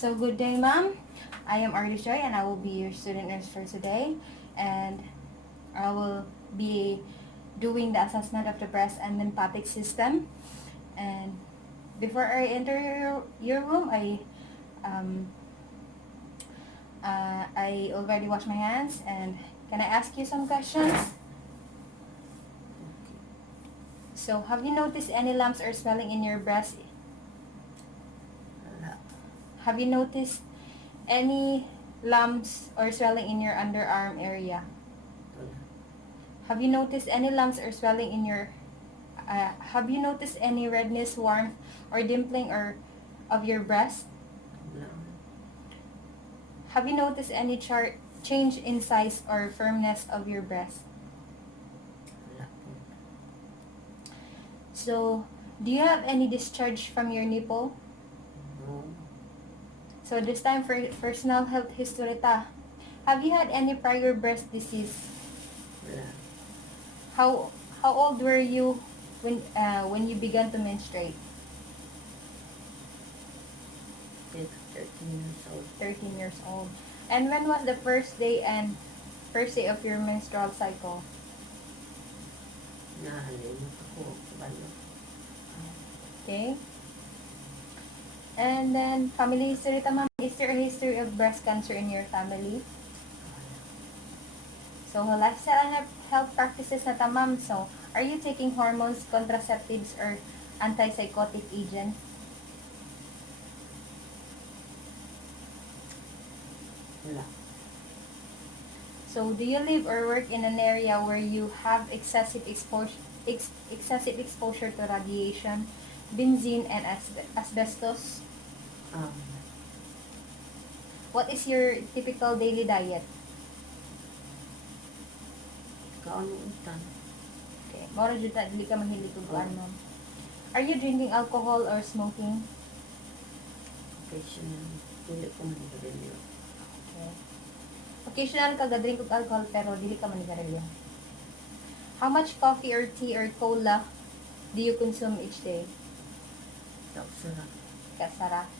So good day, ma'am. I am Artie Joy and I will be your student nurse for today. And I will be doing the assessment of the breast and lymphatic system. And before I enter your room, I already washed my hands. And can I ask you some questions? So have you noticed any lumps or swelling in your breast? Wala. Have you noticed any lumps or swelling in your underarm area? Wala. Have you noticed any lumps or swelling in your have you noticed any redness, warmth, or dimpling or of your breast? Wala. Have you noticed any change in size or firmness of your breast? Wala po. So, do you have any discharge from your nipple? No. So, this time for personal health history ta. Have you had any prior breast disease? Wala. How old were you when you began to menstruate? 13 years old. 13 years old. And when was the first day of your menstrual cycle? Nahalimot ako. Wala. Okay. And then, family history tamam. Is there a history of breast cancer in your family? So, lifestyle and health practices na tamam. So, are you taking hormones, contraceptives, or antipsychotic agent? Wala. So, do you live or work in an area where you have excessive exposure to radiation, benzene, and asbestos? Um, What is your typical daily diet? kaunutan. Okay. Mora jud ta dili ka mahilig og ano. Are you drinking alcohol or smoking? Occasional. Dili ko manigarilyo. Okay. Occasional ka ga-drink og alcohol pero dili ka manigarilyo. How much coffee or tea or cola do you consume each day? Tausara. Kasara.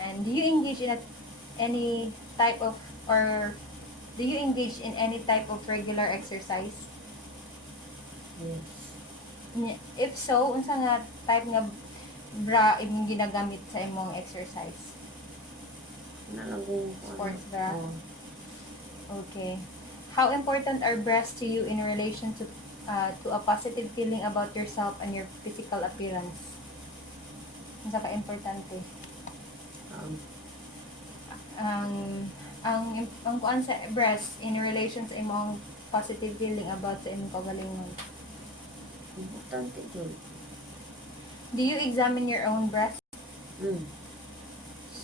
And do you engage in any type of or do you engage in any type of regular exercise? Yes. If so, unsa nga type nga bra imong ginagamit sa imong exercise? Nalagong Sports bra? Oh. Okay. How important are breasts to you in relation to a positive feeling about yourself and your physical appearance? Unsa ka importante? Um, Ang kuan sa breast in relation sa imong positive feeling about sa imong kaugalingon. importante yun. Do you examine your own breast? So,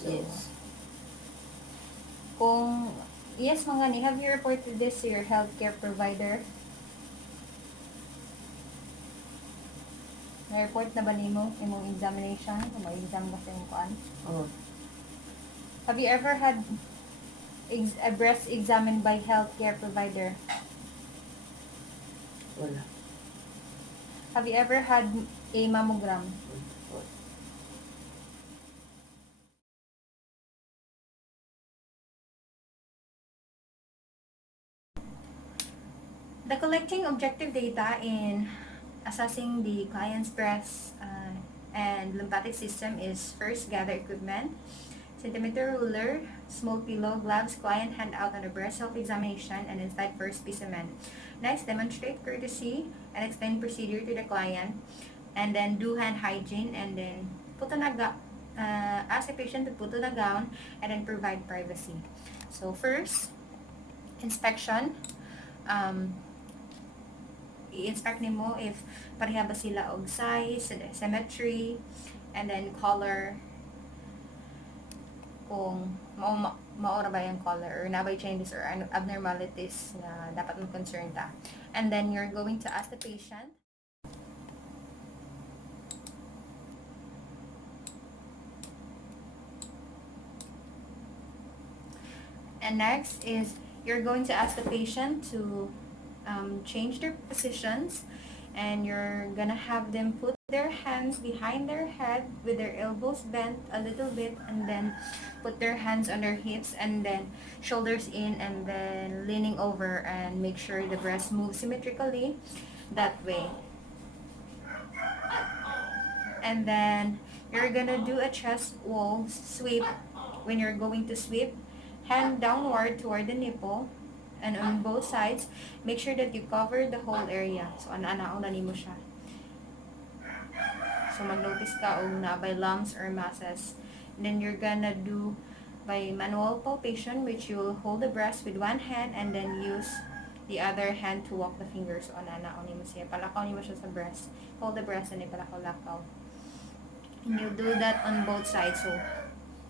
Yes. Kung yes mga ni, have you reported this to your healthcare provider? Na-report na ba nimo imong examination? Kung mag-exam ka sa imong kuan? Oh. Have you ever had a breast examined by healthcare provider? Wala. Have you ever had a mammogram? Oh. The collecting objective data in assessing the client's breast and lymphatic system is first gather equipment, centimeter ruler, small pillow, gloves, client hand out on the breast self-examination, and inside first specimen. Next, demonstrate courtesy and explain procedure to the client, and then do hand hygiene, and then ask the patient to put on a gown, and then provide privacy. So first, inspection. I-inspect nimo if pareha ba sila og size, symmetry, and then color. Kung maura ba yung color or nabay changes or abnormalities na dapat mo concern ta. And then you're going to ask the patient. And next is you're going to ask the patient to change their positions And you're gonna have them put their hands behind their head with their elbows bent a little bit, and then put their hands on their hips, and then shoulders in, and then leaning over, and make sure the breast moves symmetrically that way. And then you're gonna do a chest wall sweep. When you're going to sweep, hand downward toward the nipple, and on both sides, make sure that you cover the whole area. So ana-anaon na nimo siya. So mag-notice ka o na by lumps or masses. And then you're gonna do by manual palpation, which you'll hold the breast with one hand and then use the other hand to walk the fingers. So ana-anaon nimo siya. Palakaw nimo siya sa breast. Hold the breast and ipalakaw-lakaw. And you do that on both sides. So,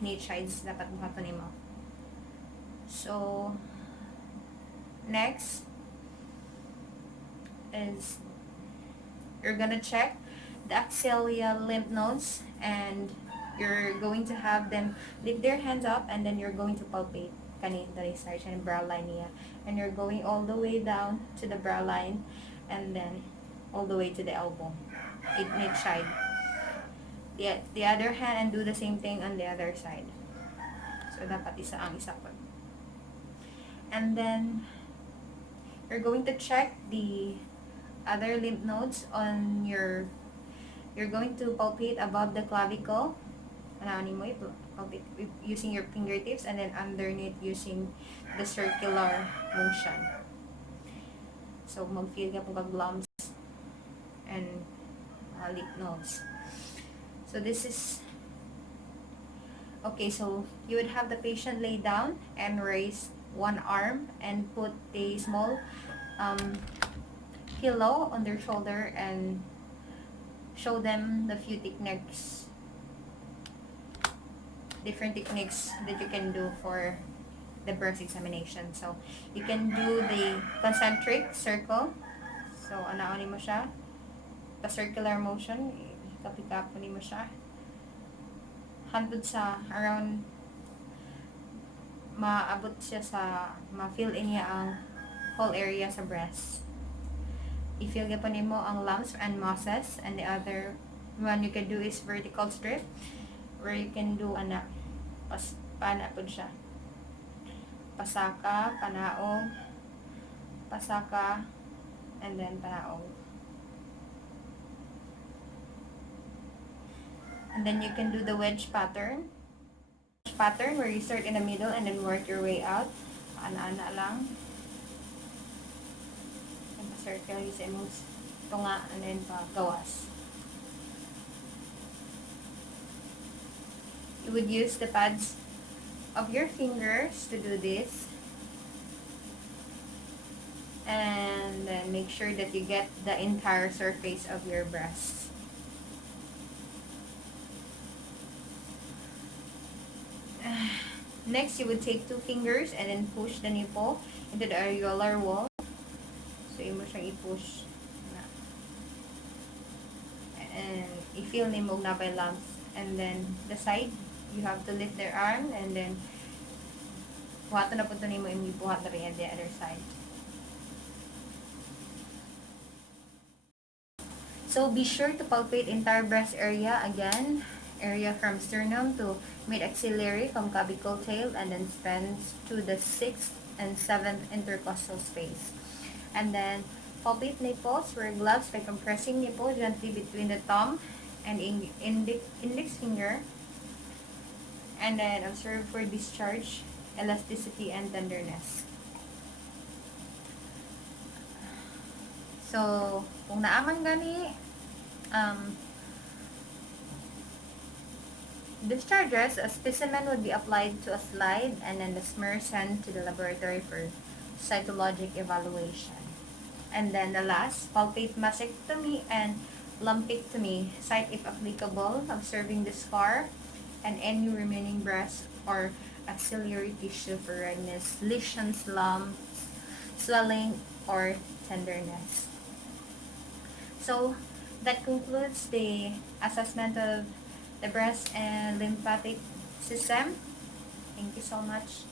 each sides dapat buhaton nimo. So, next is you're gonna check the axial lymph nodes, and you're going to have them lift their hands up, and then you're going to palpate kani dali sa and brow line niya, and you're going all the way down to the brow line, and then all the way to the elbow, each side. The other hand, and do the same thing on the other side. So dapat isa ang isa po. And then you're going to check the other lymph nodes on your, you're going to palpate above the clavicle. Ano mo palpate using your fingertips, and then underneath using the circular motion. So mag-feel ka po kag lumps and lymph nodes. So this is okay. So you would have the patient lay down and raise one arm and put a small pillow on their shoulder and show them the few techniques, different techniques that you can do for the breast examination. So you can do the concentric circle. So anaoni mo siya, the circular motion, kapit-kapit mo siya hantod sa around maabot siya sa ma-feel in niya ang whole area sa breast. I-feel niya pa nimo ang lumps and masses. And the other one you can do is vertical strip, where you can do pana po siya, pasaka, panaog, pasaka, and then panaog. And then you can do the wedge pattern where you start in the middle and then work your way out. Ana-ana lang. And pa-circle yung sa imong tunga, and then pa-gawas. You would use the pads of your fingers to do this. And then make sure that you get the entire surface of your breast. Next, you would take 2 fingers and then push the nipple into the areolar wall. So, yung mo siyang i-push. And i-feel nimo na by lumps. And then, the side, you have to lift their arm, and then buhaton na po ito nimo, buhat na rin the other side. So, be sure to palpate entire breast area again. Area from sternum to mid-axillary, from clavicle tail, and then spans to the 6th and 7th intercostal space. And then palpate nipples. Wear gloves by compressing nipple gently between the thumb and index finger. And then observe for discharge, elasticity, and tenderness. So, kung naaman gani discharges, a specimen would be applied to a slide, and then the smear sent to the laboratory for cytologic evaluation. And then the last, palpate mastectomy and lumpectomy, site if applicable, observing the scar and any remaining breast or axillary tissue for redness, lesions, lumps, swelling, or tenderness. So that concludes the assessment of the breast and lymphatic system. Thank you so much.